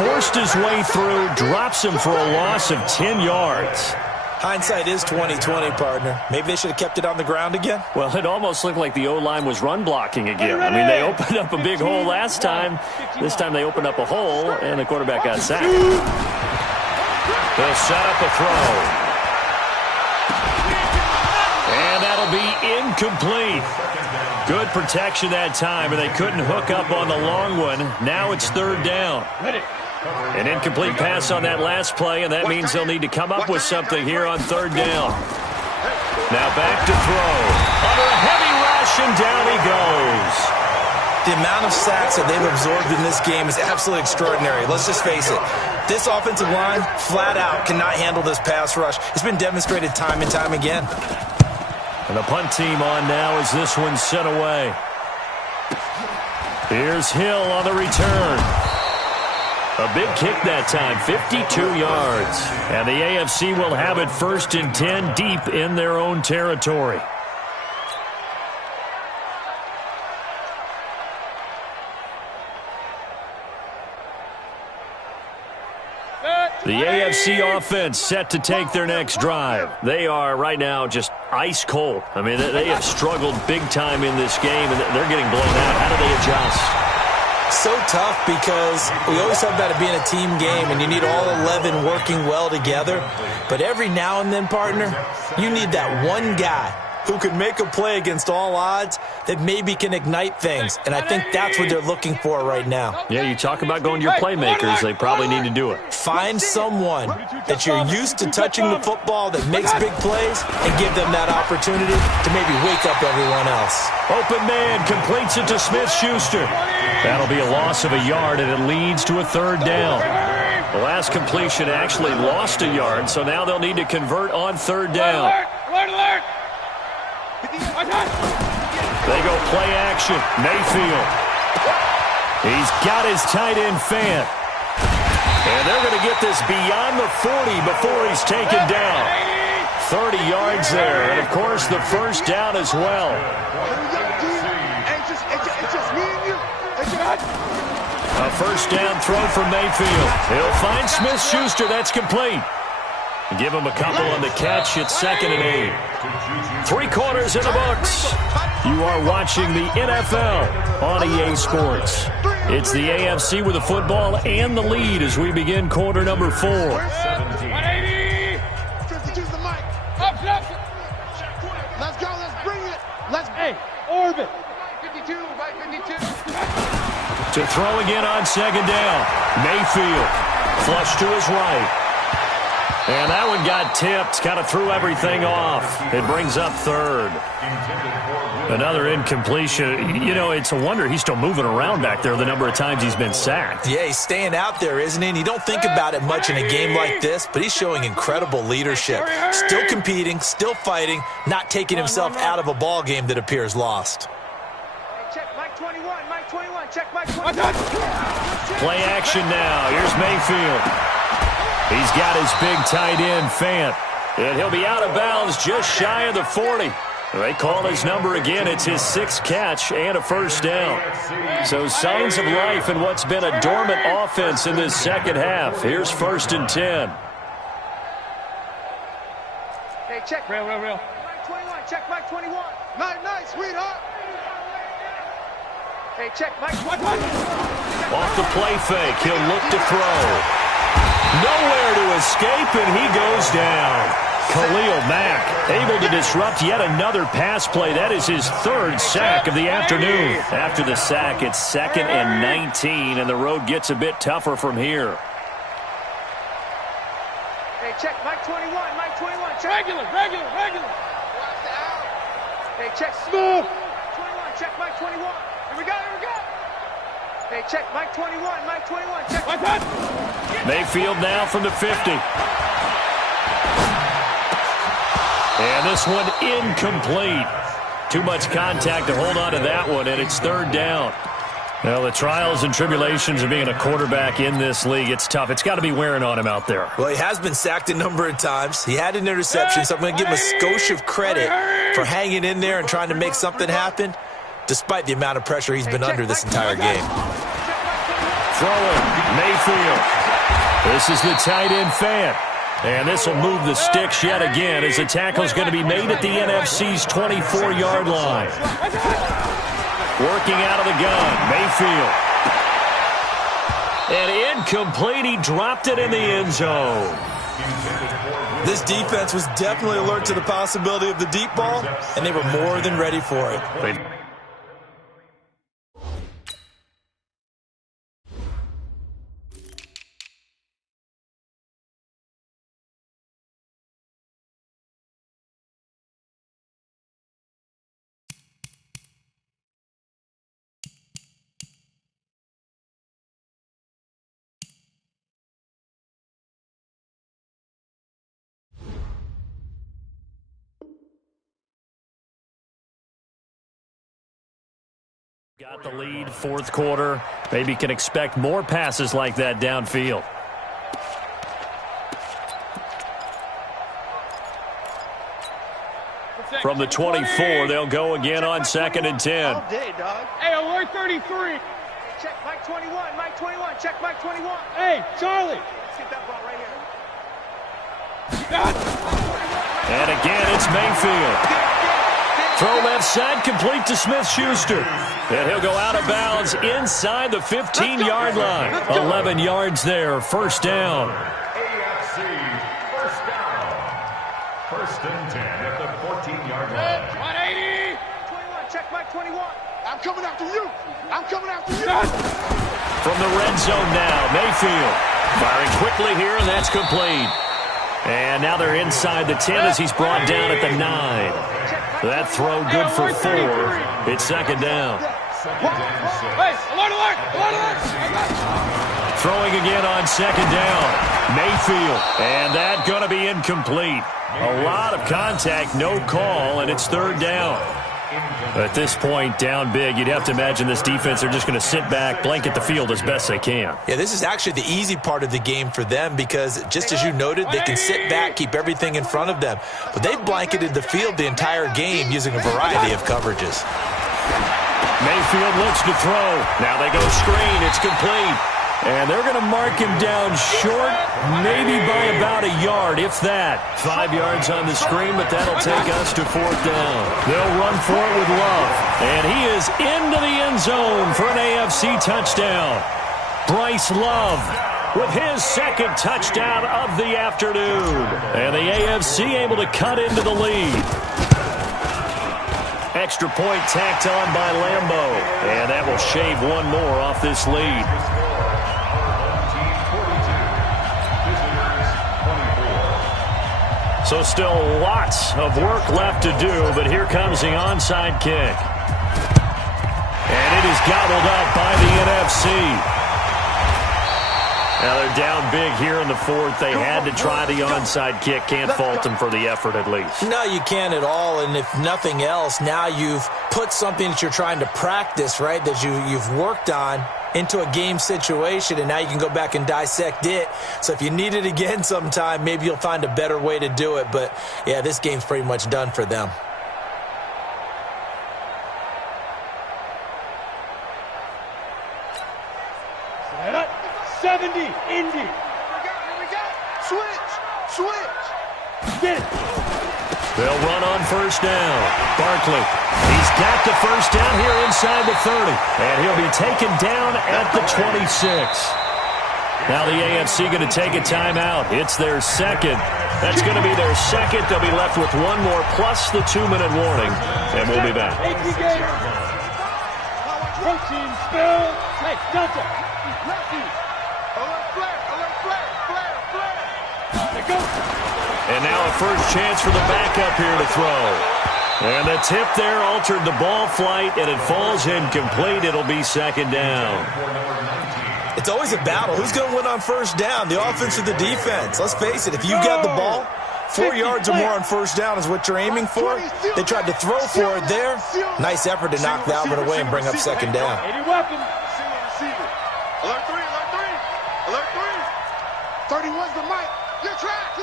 forced his way through, drops him for a loss of 10 yards. Hindsight is 20/20, partner. Maybe they should have kept it on the ground again. Well, it almost looked like the O-line was run blocking again. I mean, they opened up a big hole last time. This time they opened up a hole, and the quarterback got sacked. They'll set up a throw. And that'll be incomplete. Good protection that time, and they couldn't hook up on the long one. Now it's 3rd down. An incomplete pass on that last play, and that means they'll need to come up with something here on 3rd down. Now back to throw. Under a heavy rush, and down he goes. The amount of sacks that they've absorbed in this game is absolutely extraordinary. Let's just face it. This offensive line, flat out, cannot handle this pass rush. It's been demonstrated time and time again. And the punt team on now as this one's sent away. Here's Hill on the return. A big kick that time, 52 yards. And the AFC will have it 1st and 10 deep in their own territory. The AFC offense set to take their next drive. They are right now just ice cold. I mean, they have struggled big time in this game, and they're getting blown out. How do they adjust? So tough because we always talk about it being a team game, and you need all 11 working well together. But every now and then, partner, you need that one guy who can make a play against all odds that maybe can ignite things. And I think that's what they're looking for right now. Yeah, you talk about going to your playmakers. They probably need to do it. Find someone that you're used to touching the football that makes big plays and give them that opportunity to maybe wake up everyone else. Open man completes it to Smith-Schuster. That'll be a loss of a yard, and it leads to a 3rd down. The last completion actually lost a yard, so now they'll need to convert on 3rd down. Alert! They go play action. Mayfield. He's got his tight end Fant. And they're going to get this beyond the 40 before he's taken down. 30 yards there. And, of course, the first down as well. A first down throw from Mayfield. He'll find Smith-Schuster. That's complete. Give him a couple on the catch. It's 2nd and 8. 3 quarters in the books. You are watching the NFL on EA Sports. It's the AFC with the football and the lead as we begin quarter number 4. 180. Up. Let's go. Let's bring it. Hey, orbit. 52 by 52. To throw again on 2nd down. Mayfield. Flush to his right. And that one got tipped, kind of threw everything off. It brings up third. Another incompletion. You know, it's a wonder he's still moving around back there the number of times he's been sacked. Yeah, he's staying out there, isn't he? And you don't think about it much in a game like this, but he's showing incredible leadership. Still competing, still fighting, not taking himself out of a ball game that appears lost. Check Mike 21, Mike 21, check Mike 21. Play action now. Here's Mayfield. He's got his big tight end, Fant. And he'll be out of bounds just shy of the 40. They call his number again. It's his 6th catch and a first down. So signs of life in what's been a dormant offense in this second half. Here's 1st and 10. Hey, check. Real. Mike 21, check Mike 21. Nice, sweetheart. Hey, check Mike 21. Off the play fake, he'll look to throw. Nowhere to escape, and he goes down. Khalil Mack able to disrupt yet another pass play. That is his 3rd sack of the afternoon. After the sack, it's 2nd and 19, and the road gets a bit tougher from here. Hey, check Mike 21, Mike 21. Check. Regular. Watch the out. Hey, check smooth. 21, check Mike 21. Here we go. Hey, check Mike 21, Mike 21, check. Mayfield now from the 50. And this one incomplete. Too much contact to hold on to that one, and it's 3rd down. Well, the trials and tribulations of being a quarterback in this league, it's tough. It's got to be wearing on him out there. Well, he has been sacked a number of times. He had an interception, so I'm going to give him a skosh of credit for hanging in there and trying to make something happen, despite the amount of pressure he's been under this entire game. Throwing, Mayfield. This is the tight end, Fant. And this will move the sticks yet again as the tackle's going to be made at the NFC's 24-yard line. Working out of the gun, Mayfield. And incomplete, he dropped it in the end zone. This defense was definitely alert to the possibility of the deep ball, and they were more than ready for it. Got the lead, 4th quarter. Maybe can expect more passes like that downfield. From the 24, they'll go again on 2nd and 10. All day, dog. Hey, alert 33. Check Mike 21, Mike 21, check Mike 21. Hey, Charlie. Let's get that ball right here. And again, it's Mayfield. Throw left side, complete to Smith-Schuster. And he'll go out of bounds inside the 15-yard line. 11 yards there, 1st down. AFC first down. 1st and 10 at the 14-yard line. 180. 21, check Mike 21. I'm coming after you. From the red zone now, Mayfield. Firing quickly here, and that's complete. And now they're inside the 10 as he's brought down at the 9. That throw good for 4. It's 2nd down. Hey, alert. Throwing again on 2nd down. Mayfield. And that going to be incomplete. A lot of contact, no call, and it's 3rd down. At this point, down big, you'd have to imagine this defense, they're just going to sit back, blanket the field as best they can. Yeah, this is actually the easy part of the game for them because, just as you noted, they can sit back, keep everything in front of them. But they've blanketed the field the entire game using a variety of coverages. Mayfield looks to throw. Now they go screen. It's complete. And they're going to mark him down short, maybe by about a yard, if that. 5 yards on the screen, but that'll take us to 4th down. They'll run for it with Love. And he is into the end zone for an AFC touchdown. Bryce Love with his 2nd touchdown of the afternoon. And the AFC able to cut into the lead. Extra point tacked on by Lambo. And that will shave one more off this lead. So still lots of work left to do, but here comes the onside kick. And it is gobbled up by the NFC. Now they're down big here in the fourth. They had to try the onside kick. Can't fault them for the effort at least. No, you can't at all. And if nothing else, now you've put something that you're trying to practice, right, that you've worked on into a game situation, and now you can go back and dissect it. So if you need it again sometime, maybe you'll find a better way to do it. But, yeah, this game's pretty much done for them. Set up. 70, Indy. Here we go. Switch. Get it. They'll run on first down. Barkley, he's got the first down here inside the 30. And he'll be taken down at the 26. Now the AFC going to take a timeout. It's their second. That's going to be their second. They'll be left with one more plus the 2-minute warning. And we'll be back. Protein spill. Hey, Delta. Alert flare. There goes. And now a first chance for the backup here to throw. And the tip there altered the ball flight, and it falls incomplete. It'll be second down. It's always a battle. Who's going to win on first down, the offense or the defense? Let's face it, if you've got the ball, 4 yards or more on first down is what you're aiming for. They tried to throw for it there. Nice effort to knock that one away and bring up second down. Any weapon. Alert 3. 31's the mic. You're trapped.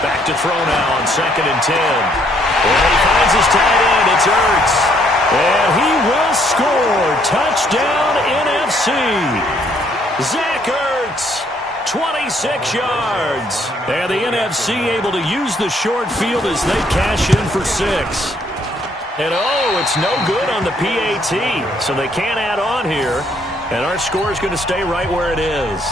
Back to throw now on 2nd and 10. And he finds his tight end. It's Ertz. And he will score. Touchdown NFC. Zach Ertz. 26 yards. And the NFC able to use the short field as they cash in for 6. And it's no good on the PAT. So they can't add on here. And our score is going to stay right where it is.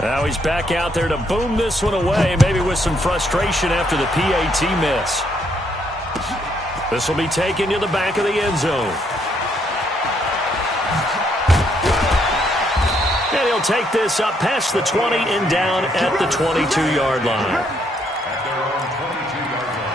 Now he's back out there to boom this one away, maybe with some frustration after the PAT miss. This will be taken to the back of the end zone. And he'll take this up past the 20 and down at the 22-yard line. At their own 22-yard line.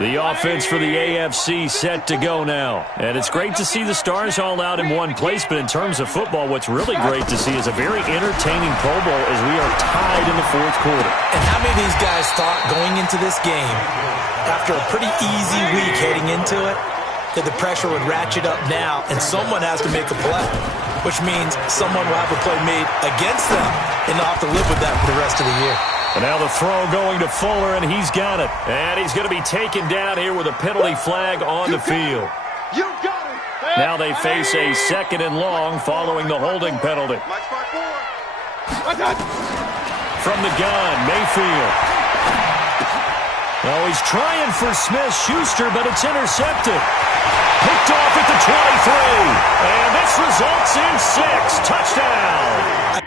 The offense for the AFC set to go now. And it's great to see the stars all out in one place, but in terms of football, what's really great to see is a very entertaining Pro Bowl as we are tied in the fourth quarter. And how many of these guys thought going into this game, after a pretty easy week heading into it, that the pressure would ratchet up now and someone has to make a play, which means someone will have a play made against them, and they'll have to live with that for the rest of the year. And now the throw going to Fuller, and he's got it. And he's going to be taken down here with a penalty flag on the field. You got it. Now they face a 2nd and long following the holding penalty. From the gun, Mayfield. Oh, he's trying for Smith-Schuster, but it's intercepted. Picked off at the 23. And this results in 6. Touchdown.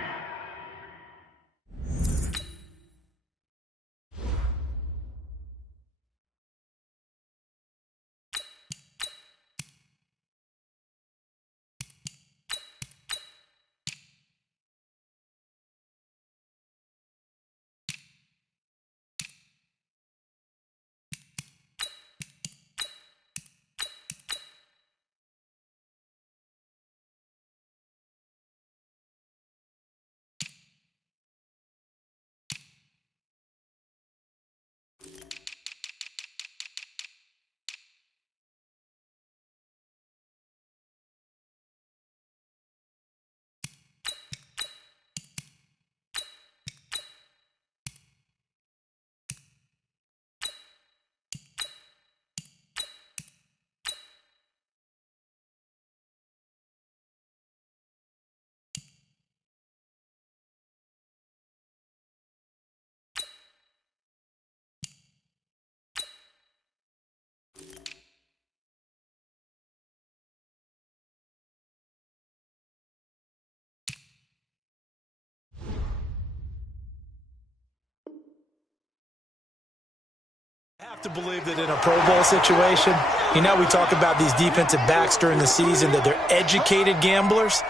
to believe that in a Pro Bowl situation, we talk about these defensive backs during the season, that they're educated gamblers.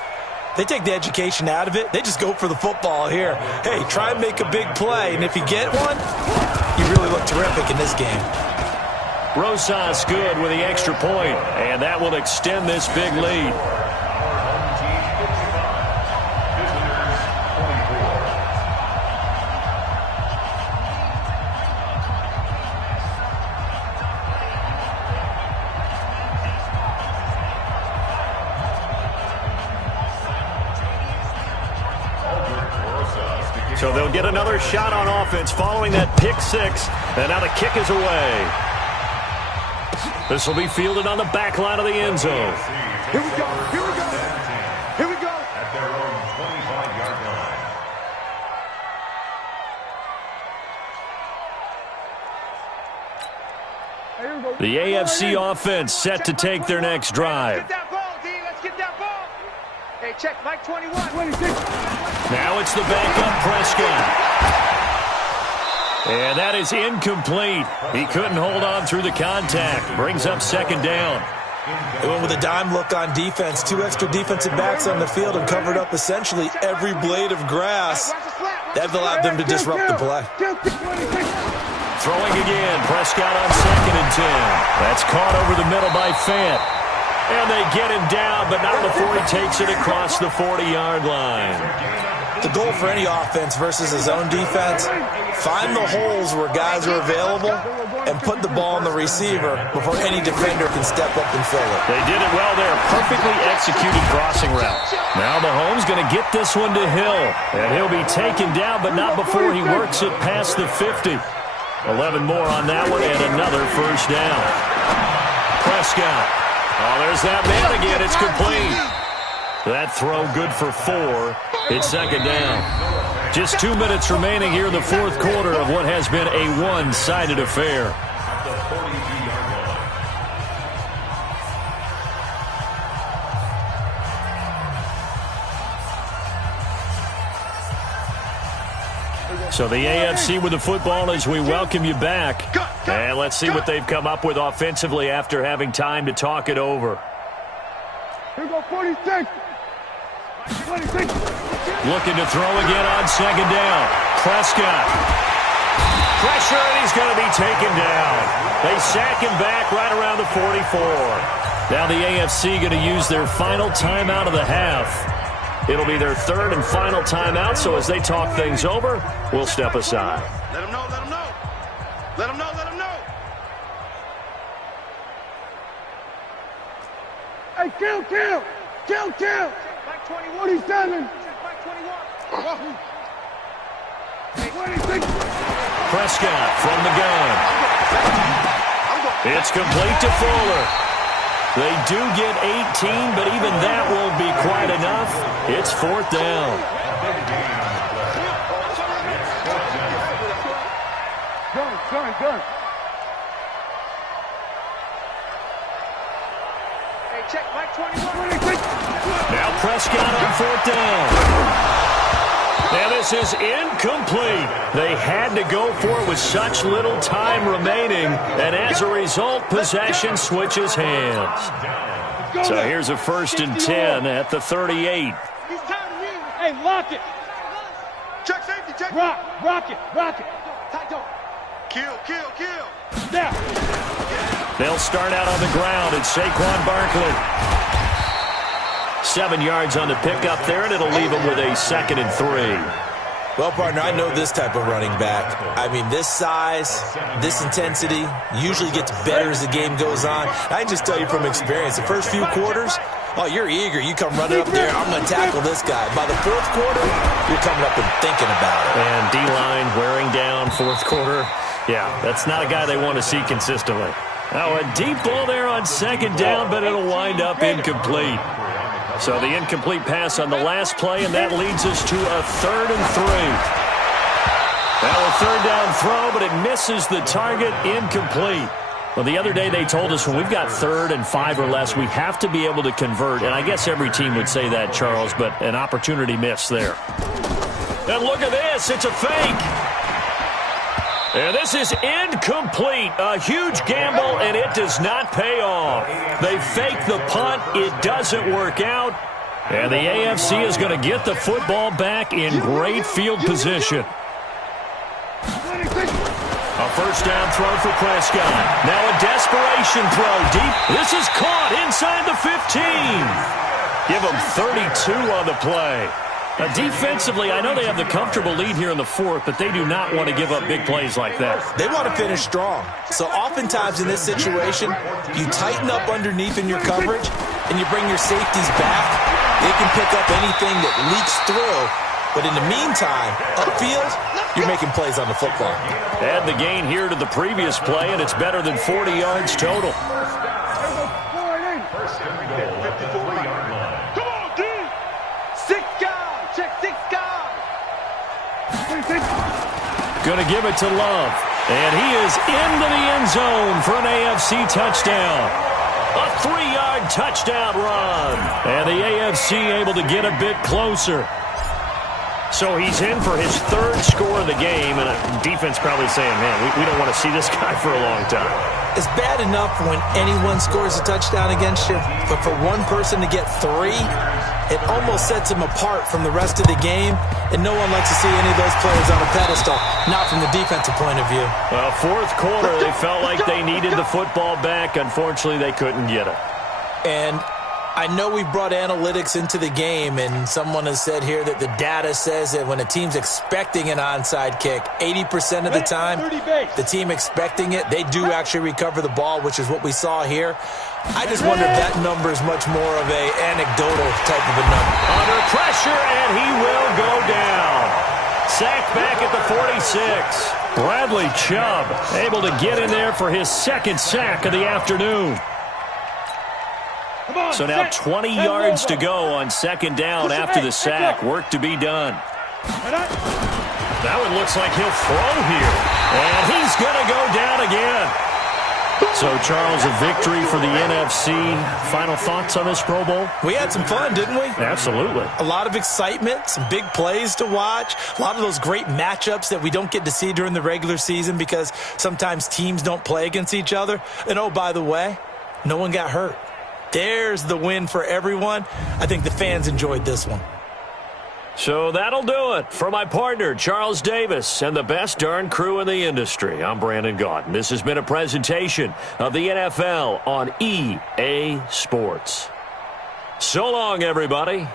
They take the education out of it. They just go for the football here. Hey, try and make a big play, and if you get one, you really look terrific in this game. Rosas good with the extra point, and that will extend this big lead. So they'll get another shot on offense following that pick six. And now the kick is away. This will be fielded on the back line of the end zone. Here we go. Here we go. Here we go. At their own 25-yard line. The AFC offense set to take their next drive. Let's get that ball, D. Let's get that ball. Hey, check Mike 21. 26. Now it's the backup Prescott. And that is incomplete. He couldn't hold on through the contact. Brings up second down. They went with a dime look on defense. 2 extra defensive backs on the field and covered up essentially every blade of grass. That allowed them to disrupt the play. Throwing again. Prescott on 2nd and 10. That's caught over the middle by Fant. And they get him down, but not before he takes it across the 40-yard line. The goal for any offense versus his own defense, find the holes where guys are available and put the ball on the receiver before any defender can step up and fill it. They did it well there. Perfectly executed crossing route. Now Mahomes going to get this one to Hill. And he'll be taken down, but not before he works it past the 50. 11 more on that one and another first down. Prescott. Oh, there's that man again. It's complete. That throw good for 4. It's second down. Just 2 minutes remaining here in the fourth quarter of what has been a one-sided affair. So the AFC with the football as we welcome you back. And let's see what they've come up with offensively after having time to talk it over. Here we go, 46. 26. Looking to throw again on second down. Prescott. Pressure, and he's going to be taken down. They sack him back right around the 44. Now the AFC going to use their final timeout of the half. It'll be their third and final timeout, so as they talk things over, we'll step aside. Let him know, let him know. Let him know, let him know. Hey, kill. Mike 21. 47. Mike 21. 26. Prescott from the gun. It's complete to Fuller. They do get 18, but even that won't be quite enough. It's fourth down. Gun. Hey, check Mike 21. Now Prescott on fourth down. Now this is incomplete. They had to go for it with such little time remaining, and as a result, possession switches hands. So here's a 1st and 10 at the 38. He's tired of you. Hey, lock it. Check safety, check. Rock it. Tight toe. Kill. Now. They'll start out on the ground. It's Saquon Barkley. 7 yards on the pickup there, and it'll leave him with a 2nd and 3. Well, partner, I know this type of running back. I mean, this size, this intensity usually gets better as the game goes on. I can just tell you from experience, the first few quarters, oh, you're eager. You come running up there, I'm going to tackle this guy. By the fourth quarter, you're coming up and thinking about it. And D-line wearing down fourth quarter. Yeah, that's not a guy they want to see consistently. Now, a deep ball there on second down, but it'll wind up incomplete. So the incomplete pass on the last play, and that leads us to a 3rd and 3. Now a 3rd down throw, but it misses the target, incomplete. Well, the other day they told us when we've got 3rd and 5 or less, we have to be able to convert. And I guess every team would say that, Charles, but an opportunity missed there. And look at this. It's a fake. And this is incomplete. A huge gamble, and it does not pay off. They fake the punt. It doesn't work out. And the AFC is going to get the football back in great field position. A first down throw for Prescott. Now a desperation throw deep. This is caught inside the 15. Give them 32 on the play. Defensively, I know they have the comfortable lead here in the fourth, but they do not want to give up big plays like that. They want to finish strong. So oftentimes in this situation, you tighten up underneath in your coverage, and you bring your safeties back. They can pick up anything that leaks through. But in the meantime, upfield, you're making plays on the football. Add the gain here to the previous play, and it's better than 40 yards total. First and goal at the 3-yard line. Come on, D! 6 guys! Check 6 guys! Going to give it to Love. And he is into the end zone for an AFC touchdown. A 3-yard touchdown run. And the AFC able to get a bit closer. So he's in for his third score of the game, and defense probably saying, man, we don't want to see this guy for a long time. It's bad enough when anyone scores a touchdown against you, but for one person to get 3, it almost sets him apart from the rest of the game, and no one likes to see any of those players on a pedestal, not from the defensive point of view. Well, fourth quarter, they felt like they needed the football back. Unfortunately, they couldn't get it. And I know we brought analytics into the game, and someone has said here that the data says that when a team's expecting an onside kick, 80% of the time, the team expecting it, they do actually recover the ball, which is what we saw here. I just wonder if that number is much more of an anecdotal type of a number. Under pressure, and he will go down. Sacked back at the 46. Bradley Chubb able to get in there for his second sack of the afternoon. So now 20 yards to go on second down after the sack. Work to be done. That one looks like he'll throw here. And he's going to go down again. So, Charles, a victory for the NFC. Final thoughts on this Pro Bowl? We had some fun, didn't we? Absolutely. A lot of excitement, some big plays to watch, a lot of those great matchups that we don't get to see during the regular season because sometimes teams don't play against each other. And, oh, by the way, no one got hurt. There's the win for everyone. I think the fans enjoyed this one. So that'll do it. For my partner, Charles Davis, and the best darn crew in the industry, I'm Brandon Gaudin. This has been a presentation of the NFL on EA Sports. So long, everybody.